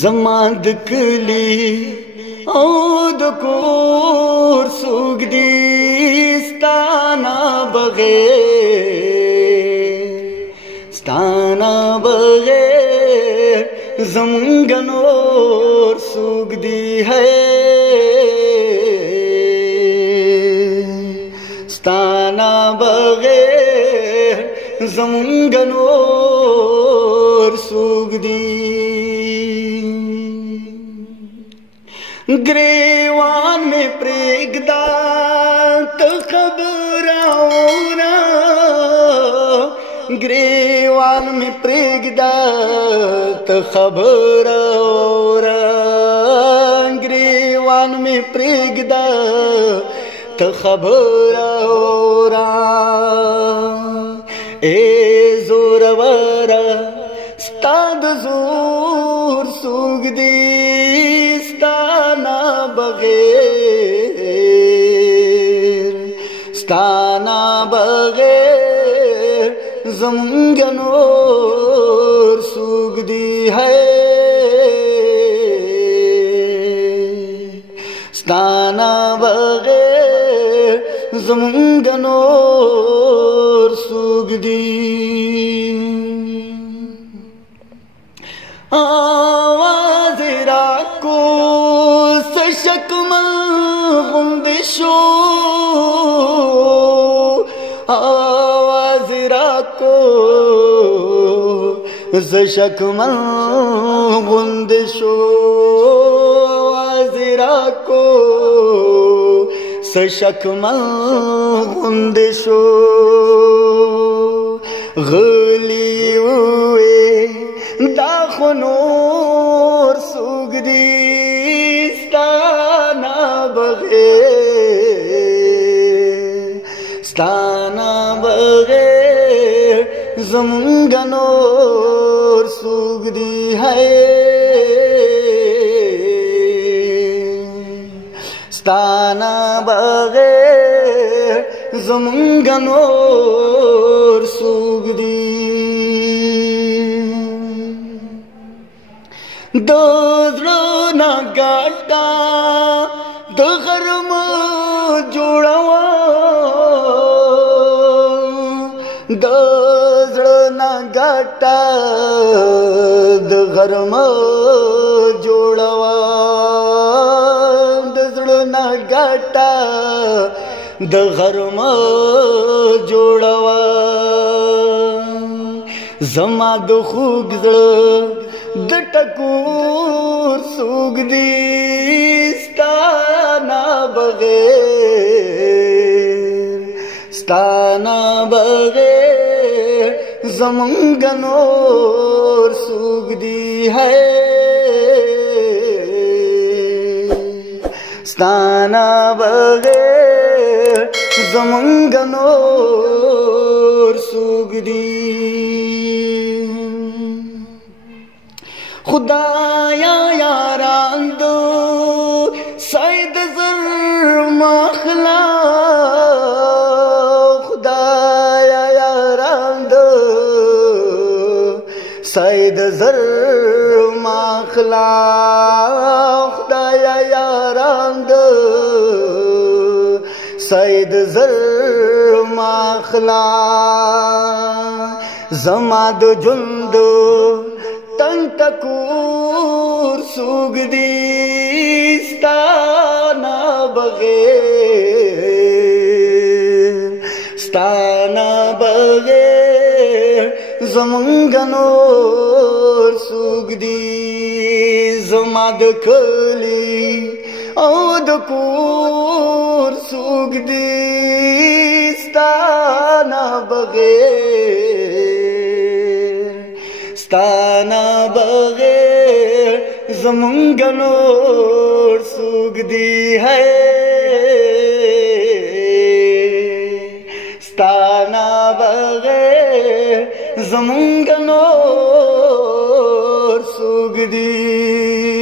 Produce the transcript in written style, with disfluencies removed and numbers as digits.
زمان د کلی او د کور سوګ دی ستانا بغیر زمونږ نور سوګ دی ہے ستانا بغیر زمونږ نور سوګ دی گریوان میں پریگدا تو خبر آورا گریوان میں پریگدا تو خبر آورا گریوان میں پریگدا تو خبر آورا اے زور ورا ستاد زور سوگ دی ستانا بغیر زمونږ نور سوګ دی ہے ستانا بغیر زمونږ نور سوګ دی آواز راکو سشکمل غندشو آواز راکو سشکمل غندشو آواز راکو سشکمل غندشو غلی ہوئے دا خنور سوگ دی ستانا بغیر زمونږ نور سوګ دی ہے ستانا بغیر زمونږ نور سوګ دی د زړه نه ګټه د غرم جوړوه د زړه نه ګټه د غرم جوړوه د زړه نه ګټه د غرم جوړوه زما د خوږ زړه د ټکور سوګ دی ستانا بغیر زمونږ نور سوګ دی ہے ستانا بغیر زمونږ نور سوګ دی خدایا یاران دو سید زر مخلا خدایا یاران دو سید زر مخلا خدایا یاران دو سید زر مخلا زما د جند تن ټکور سوګ دی ستانا بغیر زمونږ نور سوګ دی زما د کلی او د کور سوګ دی ستانا بغیر زمونږ نور سوګ دی ہے ستانا بغیر زمونږ نور سوګ دی